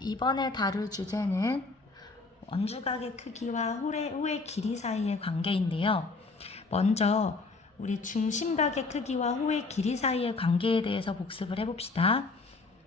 이번에 다룰 주제는 원주각의 크기와 호의 길이 사이의 관계인데요. 먼저 우리 중심각의 크기와 호의 길이 사이의 관계에 대해서 복습을 해봅시다.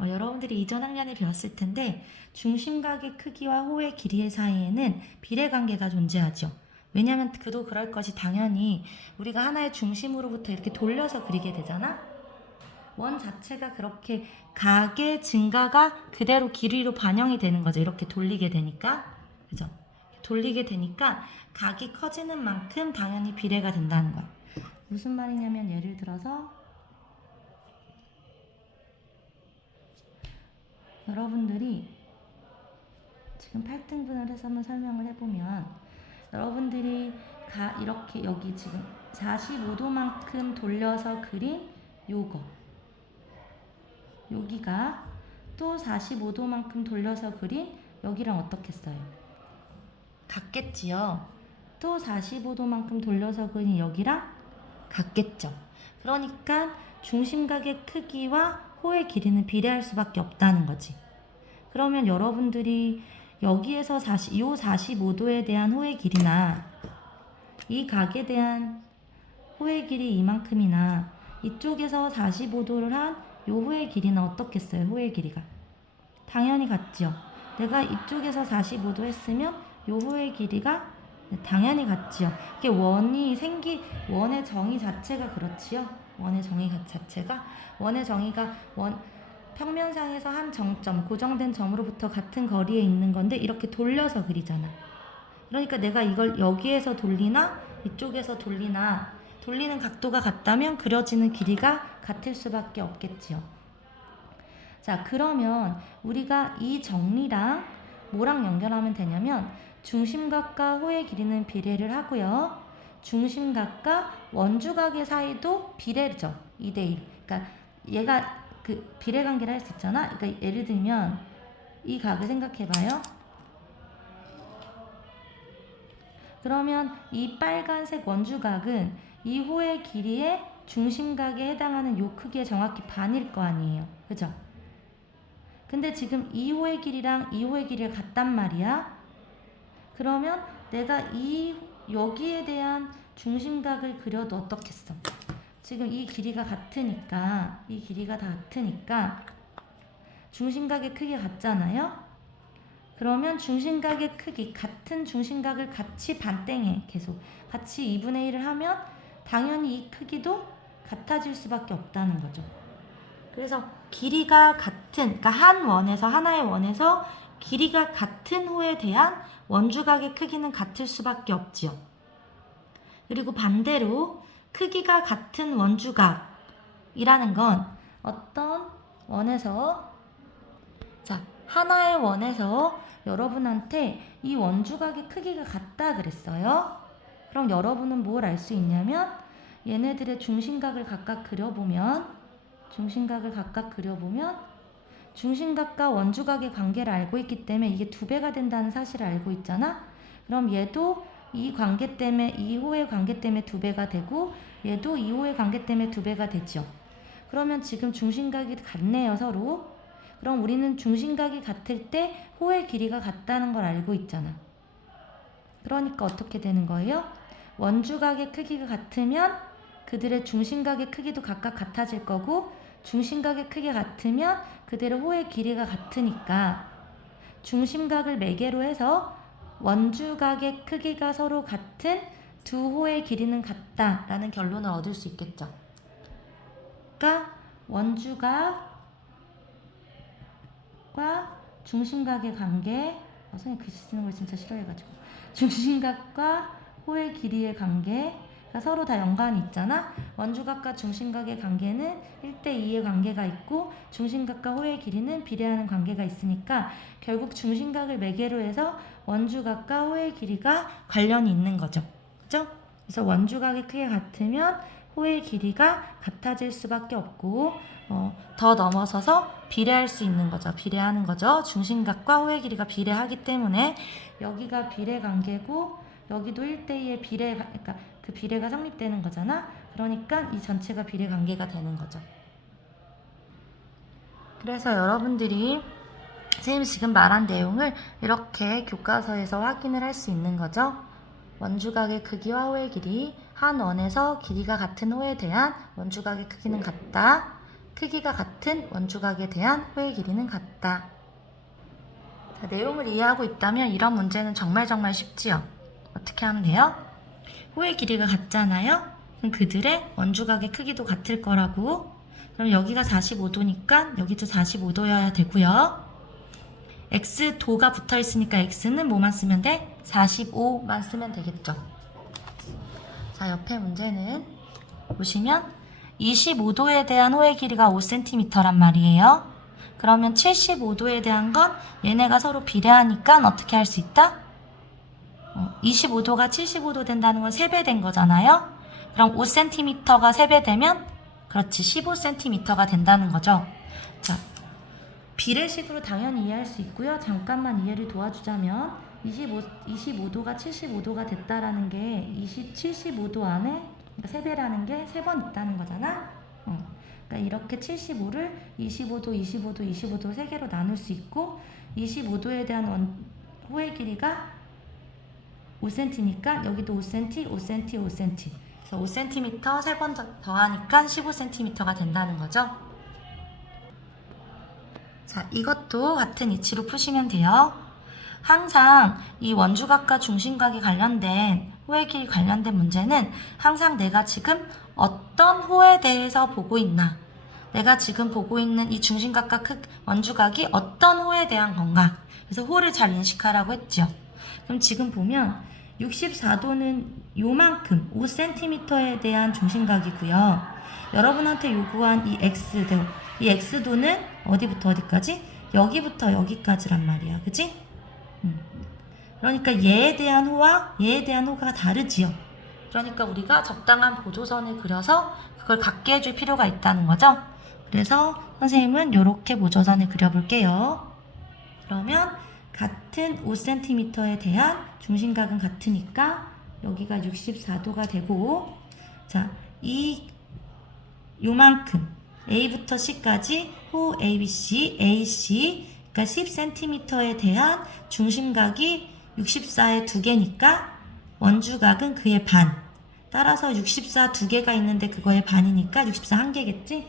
여러분들이 이전 학년에 배웠을 텐데 중심각의 크기와 호의 길이 사이에는 비례관계가 존재하죠. 왜냐하면 그도 그럴 것이 당연히 우리가 하나의 중심으로부터 이렇게 돌려서 그리게 되잖아. 원 자체가 그렇게 각의 증가가 그대로 길이로 반영이 되는 거죠. 이렇게 돌리게 되니까. 그죠? 돌리게 되니까 각이 커지는 만큼 당연히 비례가 된다는 거야. 무슨 말이냐면 예를 들어서 여러분들이 지금 8등분을 해서 한번 설명을 해보면 여러분들이 이렇게 여기 지금 45도만큼 돌려서 그린 요거 여기가 또 45도만큼 돌려서 그린 여기랑 어떻겠어요? 같겠지요. 또 45도만큼 돌려서 그린 여기랑 같겠죠. 그러니까 중심각의 크기와 호의 길이는 비례할 수밖에 없다는 거지. 그러면 여러분들이 여기에서 이 45도에 대한 호의 길이나 이 각에 대한 호의 길이 이만큼이나 이쪽에서 45도를 한 요 호의 길이는 어떻겠어요? 호의 길이가 당연히 같죠. 내가 이쪽에서 45도 했으면 요 호의 길이가 당연히 같지요. 이게 원의 정의 자체가 그렇지요. 원의 정의가 평면상에서 한 정점, 고정된 점으로부터 같은 거리에 있는 건데 이렇게 돌려서 그리잖아. 그러니까 내가 이걸 여기에서 돌리나 이쪽에서 돌리는 각도가 같다면 그려지는 길이가 같을 수밖에 없겠지요. 자, 그러면 우리가 이 정리랑 뭐랑 연결하면 되냐면 중심각과 호의 길이는 비례를 하고요. 중심각과 원주각의 사이도 비례죠. 2대1. 그러니까 얘가 그 비례관계를 할 수 있잖아. 그러니까 예를 들면 이 각을 생각해봐요. 그러면 이 빨간색 원주각은 이 호의 길이의 중심각에 해당하는 요 크기의 정확히 반일 거 아니에요. 그죠? 근데 지금 이 호의 길이랑 이 호의 길이가 같단 말이야. 그러면 내가 여기에 대한 중심각을 그려도 어떻겠어? 지금 이 길이가 같으니까 중심각의 크기가 같잖아요. 그러면 중심각의 크기, 같은 중심각을 같이 반땡해. 계속 같이 2분의 1을 하면 당연히 이 크기도 같아질 수밖에 없다는 거죠. 그래서 길이가 같은, 그러니까 하나의 원에서 길이가 같은 호에 대한 원주각의 크기는 같을 수밖에 없지요. 그리고 반대로 크기가 같은 원주각이라는 건 어떤 원에서 하나의 원에서 여러분한테 이 원주각의 크기가 같다 그랬어요. 그럼 여러분은 뭘 알 수 있냐면 얘네들의 중심각을 각각 그려보면 중심각과 원주각의 관계를 알고 있기 때문에 이게 2배가 된다는 사실을 알고 있잖아. 그럼 얘도 이 관계 때문에 이 호의 관계 때문에 2배가 되고 얘도 이 호의 관계 때문에 2배가 되죠. 그러면 지금 중심각이 같네요, 서로. 그럼 우리는 중심각이 같을 때 호의 길이가 같다는 걸 알고 있잖아. 그러니까 어떻게 되는 거예요? 원주각의 크기가 같으면 그들의 중심각의 크기도 각각 같아질 거고 중심각의 크기가 같으면 그대로 호의 길이가 같으니까 중심각을 매개로 해서 원주각의 크기가 서로 같은 두 호의 길이는 같다라는 결론을 얻을 수 있겠죠. 그러니까 원주각과 중심각의 관계, 선생님 글씨 쓰는 걸 진짜 싫어해가지고 중심각과 호의 길이의 관계가 서로 다 연관이 있잖아. 원주각과 중심각의 관계는 1대2의 관계가 있고 중심각과 호의 길이는 비례하는 관계가 있으니까 결국 중심각을 매개로 해서 원주각과 호의 길이가 관련이 있는 거죠. 그죠? 그래서 원주각의 크기가 같으면 호의 길이가 같아질 수밖에 없고 더 넘어서서 비례할 수 있는 거죠. 비례하는 거죠. 중심각과 호의 길이가 비례하기 때문에 여기가 비례 관계고 여기도 1대2의 그러니까 그 비례가 성립되는 거잖아. 그러니까 이 전체가 비례 관계가 되는 거죠. 그래서 여러분들이 선생님이 지금 말한 내용을 이렇게 교과서에서 확인을 할 수 있는 거죠. 원주각의 크기와 호의 길이, 한 원에서 길이가 같은 호에 대한 원주각의 크기는 같다. 크기가 같은 원주각에 대한 호의 길이는 같다. 자, 내용을 이해하고 있다면 이런 문제는 정말 쉽지요. 어떻게 하면 돼요? 호의 길이가 같잖아요. 그럼 그들의 원주각의 크기도 같을 거라고. 그럼 여기가 45도니까 여기도 45도여야 되고요. x도가 붙어 있으니까 x는 뭐만 쓰면 돼? 45만 쓰면 되겠죠. 자, 옆에 문제는 보시면 25도에 대한 호의 길이가 5cm란 말이에요. 그러면 75도에 대한 건 얘네가 서로 비례하니까 어떻게 할 수 있다? 25도가 75도 된다는 건 3배 된 거잖아요. 그럼 5cm가 3배 되면 그렇지 15cm가 된다는 거죠. 자, 비례식으로 당연히 이해할 수 있고요. 잠깐만 이해를 도와주자면 25도가 75도가 됐다라는 게 75도 안에 그러니까 3배라는 게 3번 있다는 거잖아. 그러니까 이렇게 75를 25도, 25도 3개로 나눌 수 있고 25도에 대한 호의 길이가 5cm니까 여기도 5cm, 5cm, 5cm. 그래서 5cm 3번 더하니까 15cm가 된다는 거죠. 자, 이것도 같은 이치로 푸시면 돼요. 항상 이 원주각과 중심각이 관련된 호의 길이 관련된 문제는 항상 내가 지금 어떤 호에 대해서 보고 있나, 내가 지금 보고 있는 이 중심각과 원주각이 어떤 호에 대한 건가, 그래서 호를 잘 인식하라고 했죠. 그럼 지금 보면 64도는 요만큼 5cm에 대한 중심각이고요. 여러분한테 요구한 이 x도, 이 x도는 어디부터 어디까지? 여기부터 여기까지란 말이야. 그치? 그러니까 얘에 대한 호와 얘에 대한 호가 다르지요. 그러니까 우리가 적당한 보조선을 그려서 그걸 갖게 해줄 필요가 있다는 거죠. 그래서 선생님은 이렇게 보조선을 그려볼게요. 그러면 같은 5cm에 대한 중심각은 같으니까 여기가 64도가 되고, 자, 요만큼 A부터 C까지 호 ABC, AC, 그러니까 10cm에 대한 중심각이 64의 2개니까 원주각은 그의 반. 따라서 64 2개가 있는데 그거의 반이니까 64 1개겠지?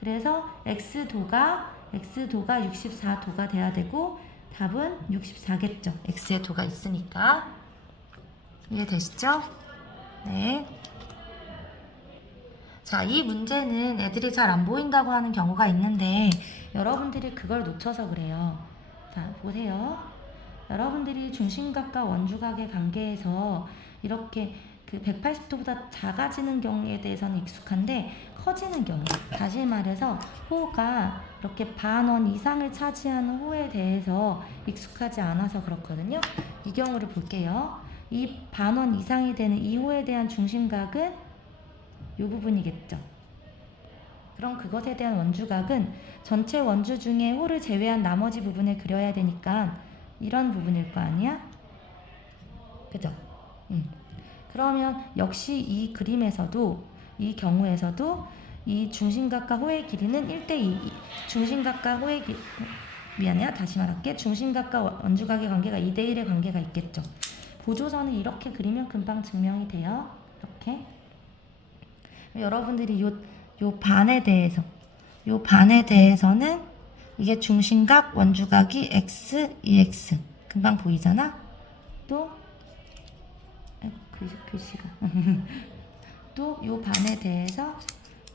그래서 x도가 64도가 돼야 되고 답은 64겠죠. x의 도가 있으니까. 이해되시죠? 네. 자, 이 문제는 애들이 잘 안 보인다고 하는 경우가 있는데 여러분들이 그걸 놓쳐서 그래요. 자, 보세요. 여러분들이 중심각과 원주각의 관계에서 이렇게 그 180도보다 작아지는 경우에 대해서는 익숙한데 커지는 경우, 다시 말해서 호가 이렇게 반원 이상을 차지하는 호에 대해서 익숙하지 않아서 그렇거든요. 이 경우를 볼게요. 이 반원 이상이 되는 이 호에 대한 중심각은 이 부분이겠죠. 그럼 그것에 대한 원주각은 전체 원주 중에 호를 제외한 나머지 부분을 그려야 되니까 이런 부분일 거 아니야? 그죠? 그러면 역시 이 그림에서도, 이 경우에서도 이 중심각과 호의 길이는 1대2, 중심각과 호의 길이, 미안해요. 다시 말할게. 중심각과 원주각의 관계가 2대1의 관계가 있겠죠. 보조선을 이렇게 그리면 금방 증명이 돼요. 이렇게. 여러분들이 요 반에 대해서는 이게 중심각, 원주각이 x, 이 x 금방 보이잖아? 또 글씨가 또 요 반에 대해서,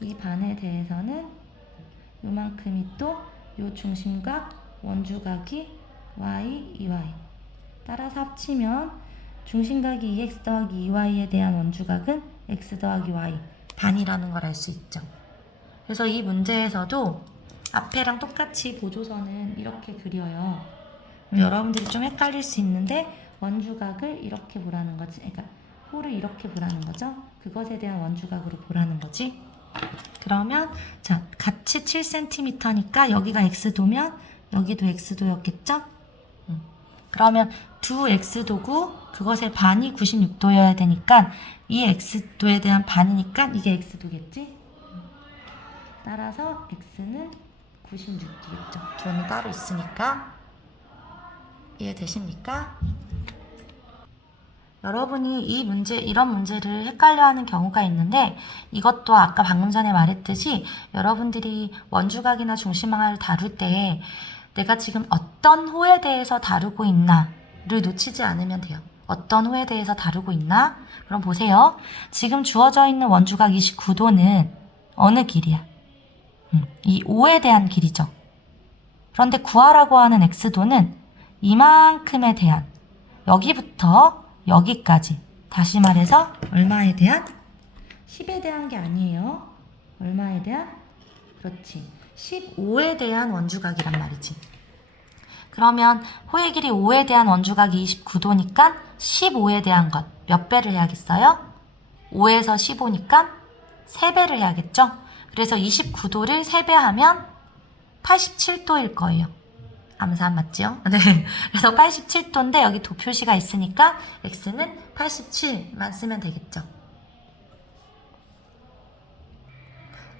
이 반에 대해서는 요만큼이 또 요 중심각, 원주각이 y, 2y 따라서 합치면 중심각이 2x 더하기 2y에 대한 원주각은 x 더하기 y 반이라는 걸 알 수 있죠. 그래서 이 문제에서도 앞에랑 똑같이 보조선은 이렇게 그려요. 여러분들이 좀 헷갈릴 수 있는데 원주각을 이렇게 보라는 거지. 그러니까 호를 이렇게 보라는 거죠. 그것에 대한 원주각으로 보라는 거지. 그러면 자, 같이 7cm니까 여기가 x도면 여기도 x도였겠죠? 그러면 두 x도고 그것의 반이 96도여야 되니까 이 x도에 대한 반이니까 이게 x도겠지? 따라서 x는 96이겠죠. 도는 따로 있으니까. 이해되십니까? 여러분이 이런 문제를 헷갈려하는 경우가 있는데 이것도 아까 방금 전에 말했듯이 여러분들이 원주각이나 중심항을 다룰 때 내가 지금 어떤 호에 대해서 다루고 있나를 놓치지 않으면 돼요. 어떤 호에 대해서 다루고 있나? 그럼 보세요. 지금 주어져 있는 원주각 29도는 어느 길이야? 이 5에 대한 길이죠. 그런데 구하라고 하는 x도는 이만큼에 대한 여기부터 여기까지 다시 말해서 얼마에 대한? 10에 대한 게 아니에요. 얼마에 대한? 그렇지. 15에 대한 원주각이란 말이지. 그러면 호의 길이 5에 대한 원주각이 29도니까 15에 대한 것 몇 배를 해야겠어요? 5에서 15니까 3배를 해야겠죠? 그래서 29도를 3배 하면 87도일 거예요. 암산 맞죠? 네. 그래서 87도인데 여기 도 표시가 있으니까 x는 87만 쓰면 되겠죠.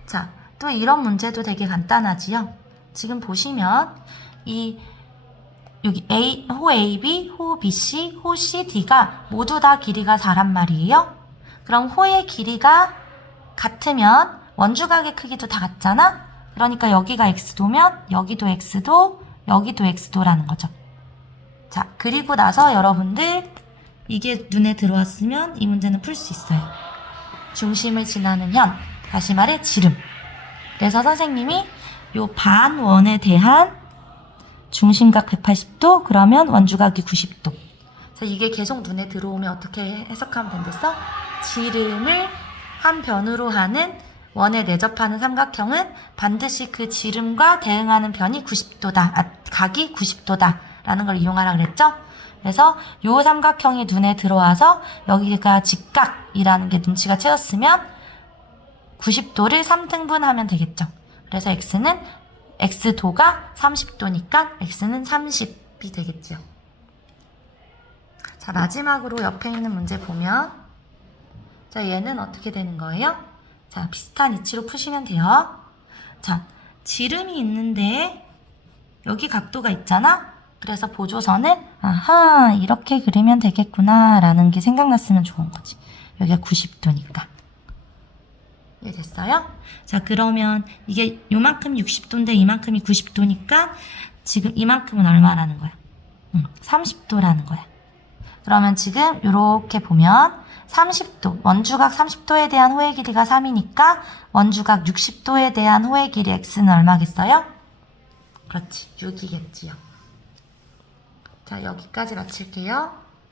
자, 또 이런 문제도 되게 간단하지요. 지금 보시면 여기 호 AB, 호 BC, 호 CD가 모두 다 길이가 4란 말이에요. 그럼 호의 길이가 같으면 원주각의 크기도 다 같잖아? 그러니까 여기가 x도면 여기도 x도 여기도 x도라는 거죠. 자, 그리고 나서 여러분들 이게 눈에 들어왔으면 이 문제는 풀 수 있어요. 중심을 지나는 현, 다시 말해 지름. 그래서 선생님이 요 반원에 대한 중심각 180도, 그러면 원주각이 90도. 그래서 이게 계속 눈에 들어오면 어떻게 해석하면 된댔어? 지름을 한 변으로 하는 원에 내접하는 삼각형은 반드시 그 지름과 대응하는 변이 90도다. 각이 90도다. 라는 걸 이용하라 그랬죠? 그래서 요 삼각형이 눈에 들어와서 여기가 직각이라는 게 눈치가 채었으면 90도를 3등분 하면 되겠죠. 그래서 x도가 30도니까 x는 30이 되겠죠. 자, 마지막으로 옆에 있는 문제 보면 자, 얘는 어떻게 되는 거예요? 자, 비슷한 이치로 푸시면 돼요. 자, 지름이 있는데 여기 각도가 있잖아? 그래서 보조선을 아하, 이렇게 그리면 되겠구나 라는 게 생각났으면 좋은 거지. 여기가 90도니까. 이해됐어요? 자, 그러면 이게 요만큼 60도인데 이만큼이 90도니까 지금 이만큼은 얼마라는 거야? 30도라는 거야. 그러면 지금 이렇게 보면 30도, 원주각 30도에 대한 호의 길이가 3이니까 원주각 60도에 대한 호의 길이 x는 얼마겠어요? 그렇지, 6이겠지요. 자, 여기까지 마칠게요.